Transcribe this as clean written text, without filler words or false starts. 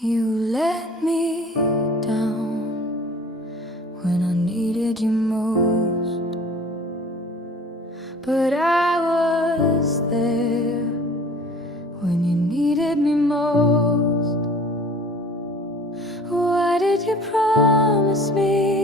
You let me down when I needed you most, but I was there when you needed me most. Why did you promise me